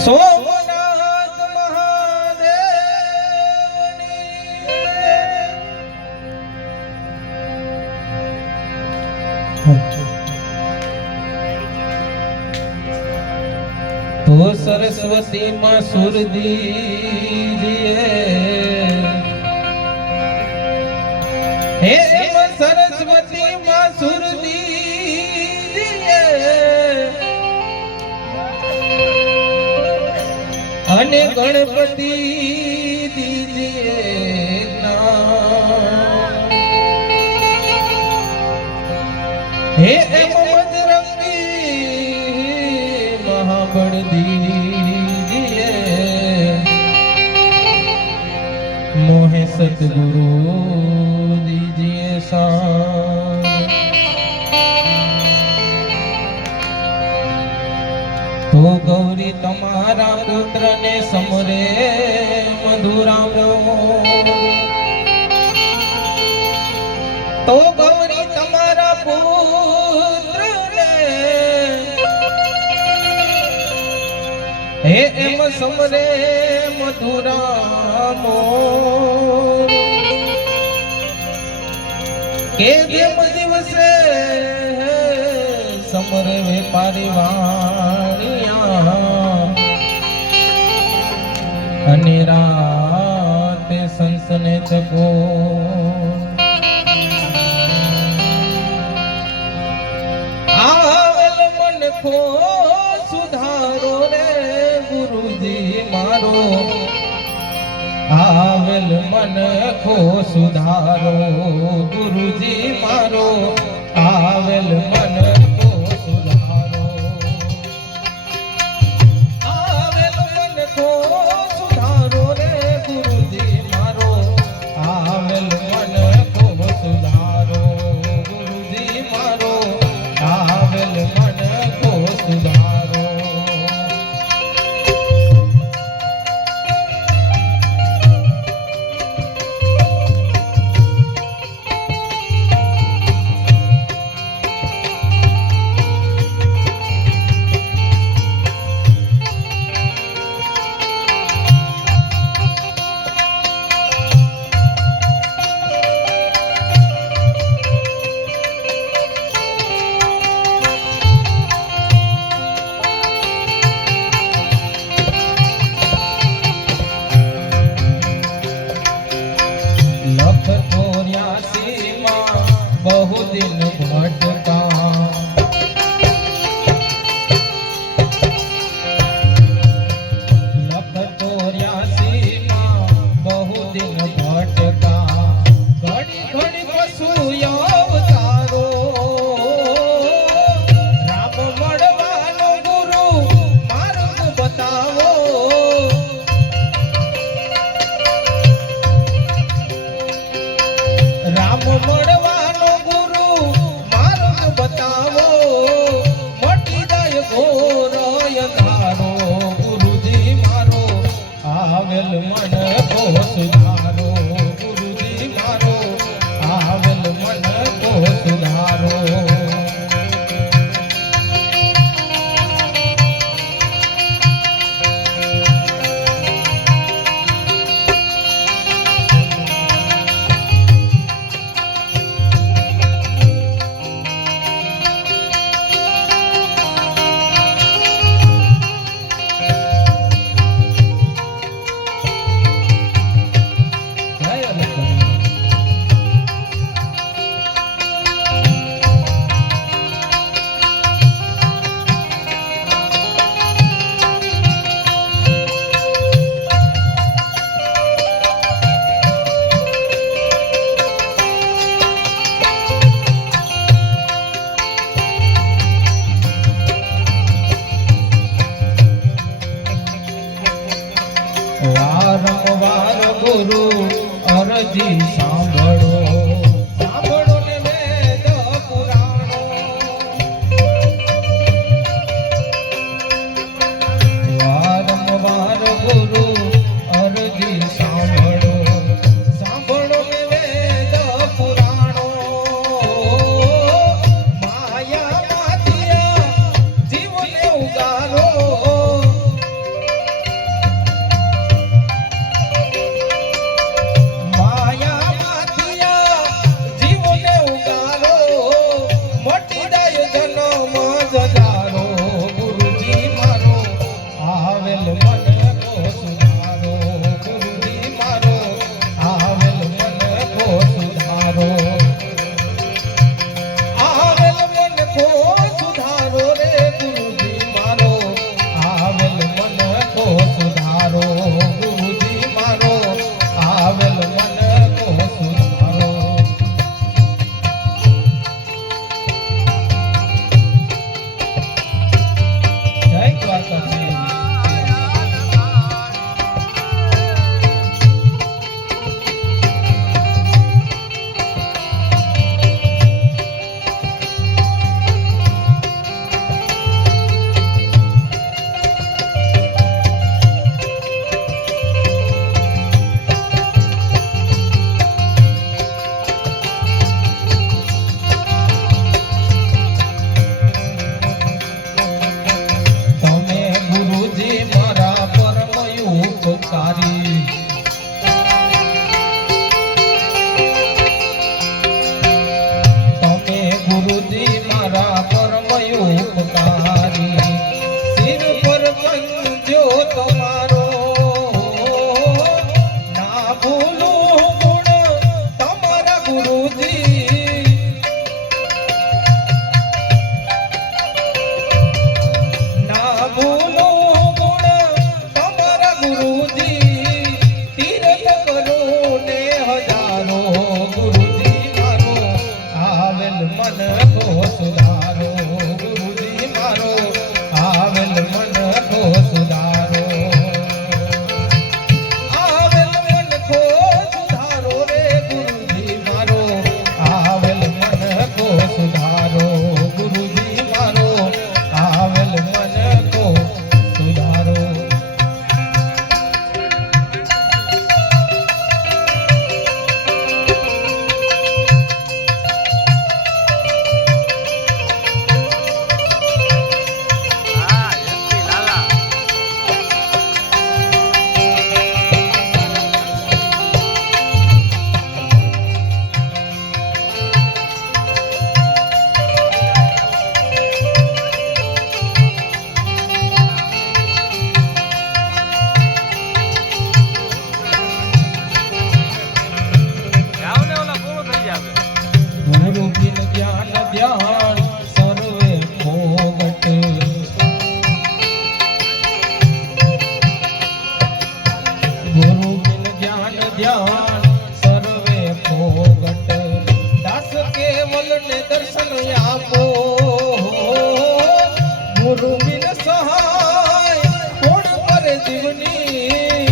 સોમનાથ મહાદેવ તો સરસ્વતી માં સુરદીજીએ હે સરસ્વતી માં સુરદીજીએ અને ગણપતિ દીજીએ હે એમ બજરંગી મહાબળ દીજીએ મોહે સતગુરુ દીજીએ સા તો ગૌરી તમારા પુત્ર ને સમરે મધુરામ તો ગૌરી તમારા પુત્ર ને હે એમ સમરે મધુરામ કે જેમ દિવસે સમરે વેપારી વાણિયા અને રાતે સંસને ચકો આવેલ મન ખો સુધારો રે ગુરુજી મારો આવેલ મન ખો સુધારો ગુરુજી મારો આવેલ મન ખો સુધારો આવેલ મન ખો સુધારો રે ગુરુજી મારો આવેલ મન ખો સુધારો ગુરુજી મારો આવેલ મન ખો સુધારો बहु दिन भटका लख 84 बहु दिन भटका घड़ी घड़ी पशु अवतारो राम મળવાનો ગુરુ માર્ગ બતાવો રામ મળવાનો बतावो मोटी जाय घोरय धारो गुरुजी मारो आवेल मन को सुधारो गुरुजी मारो आवेल मन को सुधारो વારંવાર ગુરુ અરજી સાંભળો સાંભળો ને વેદ પુરાણો વારંવાર ગુરુ અરજી સાંભળો સાંભળો ને વેદ પુરાણો માયા માતિયા જીવને ઉગારો ગુરુ બિન સહાય કોણ કરે જીવની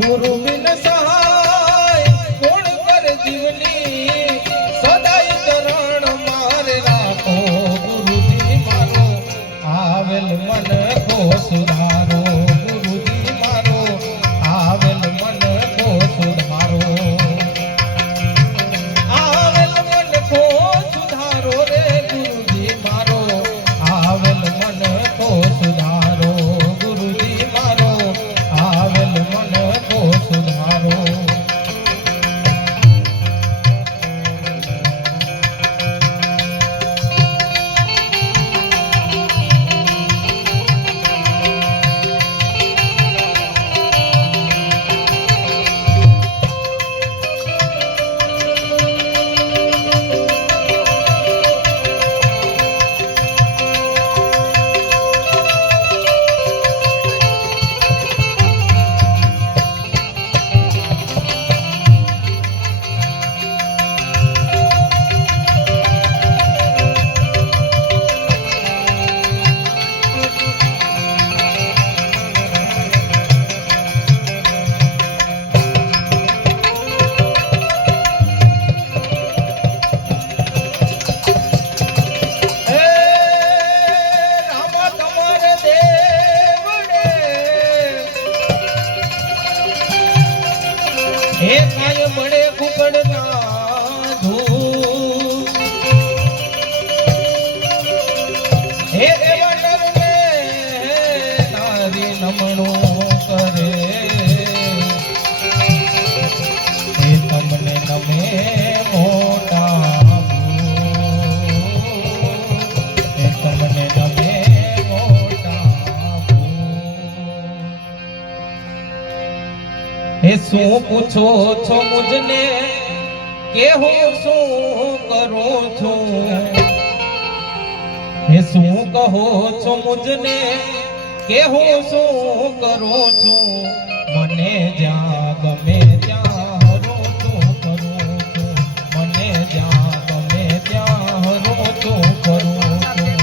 ગુરુ બિન સહાય કોણ કરે જીવની સદાય ચરણ મારે રાખો ગુરુજી મારો આવેલ મન કો સુધારો ગુરુજી મારો આવેલ મન કો સુધારો આવેલ મન કો સુધારો રે ગુરુજી મારો આવેલ મન કો સુધારો ગુરુજી મારો આવેલ મન કો સુધારો હે કાય મળે કુકડના ધૂ હે એવા નરને નારી નમણો કરે હે તમને નમે મોટા હે તમને નમે હે શું પૂછો છો મુજને કે હું શું કરું છું હે શું કહો છો મુજને કે હું શું કરું છું મને જ્યાં ગમે ત્યાં હરું છું કરું છું મને જ્યાં ગમે ત્યાં હરું છું કરું છું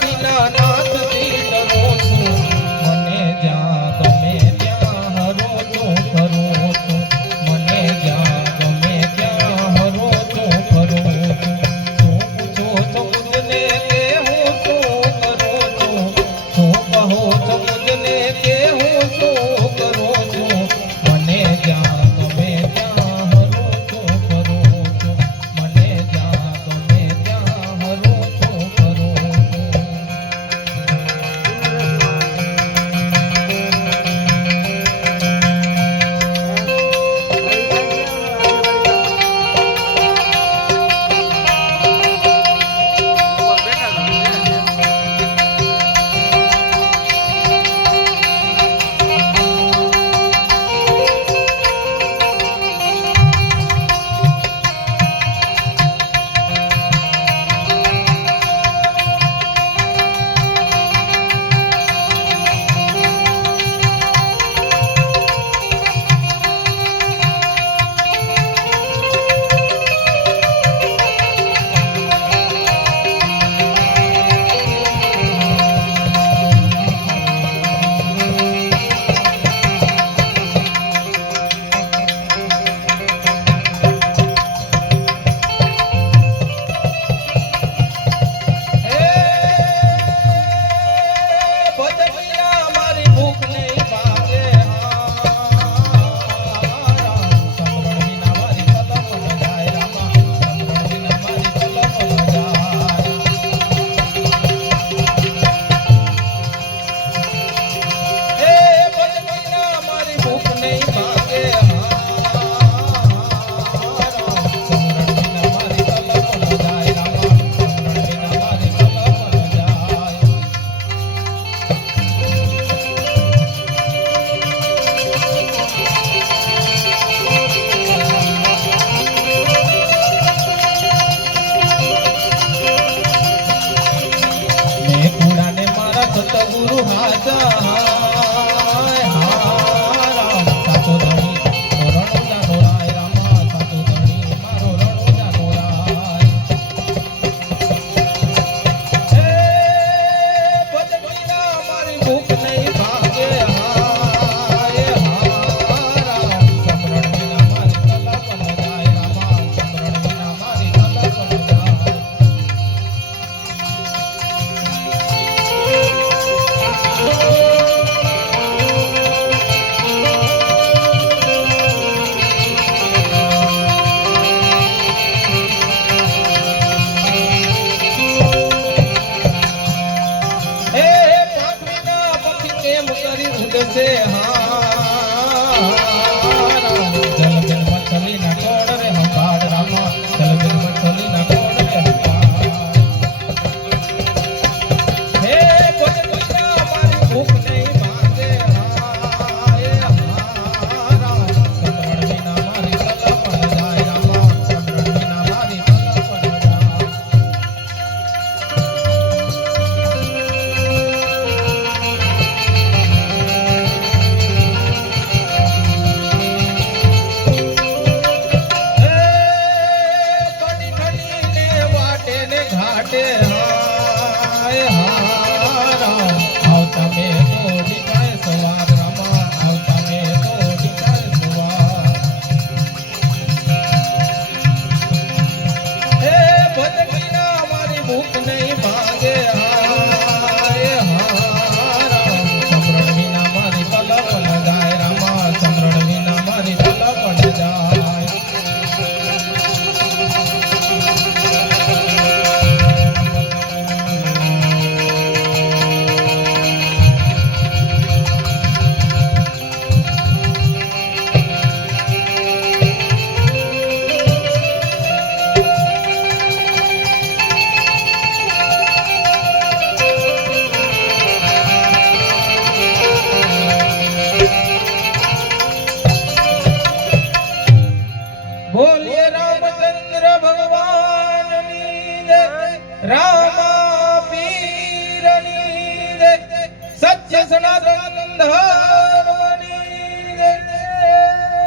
દીનાનાથથી ડરું છું. મને જ્યાં ગમે ત્યાં હરું છું ફરું છું. મને જ્યાં ગમે ત્યાં હરું છું ફરું છું. શું પૂછો છો મુજને કે હું શું કરું છું? શું કહો છો મુજને કે હું શું કરું છું? મને જ્યાં ગમે ત્યાં હરું છું ફરું છું. મને જ્યાં ગમે ત્યાં હરું છું ફરું છું. સતગુરુ હાજા હાય રામ સાચો ધણી રણુજા નોરાય રામા સાચો ધણી મારો રણુજા નોરાય હે ભજમીના મારી ભૂખ નહીં ભાગે હાય રામ સમરણ વિના મારી કલપન જાય રામા સમરણ વિના મારી કલપન જાય. કેમ કરી ઉડશે જલબેન મછલી ના કોડ રે હંભાડ રામા જલબેન મછલી ના કોડ રે હંભાડ હે ભજમીના મારી ભૂખ નહીં ભાગે હાય રામ સમરણ વિના મારી કલપન જાય રામા સમરણ વિના મારી કલપન જાય. ઘાટે હાય હારા આવતા મે તો ડીકાય સવાર રામા આવતા મે તો ડીકાય સવાર હે ભજમીના મારી ભૂખ નહીં ભાગે હાય હારા સમરણ વિના મારી કલપન જાય રામા સમરણ વિના મારી કલપન જાય. બોલીએ રામચંદ્ર ભગવાનની જય રામા પીરની જય સત્ય સનાતન ધર્મ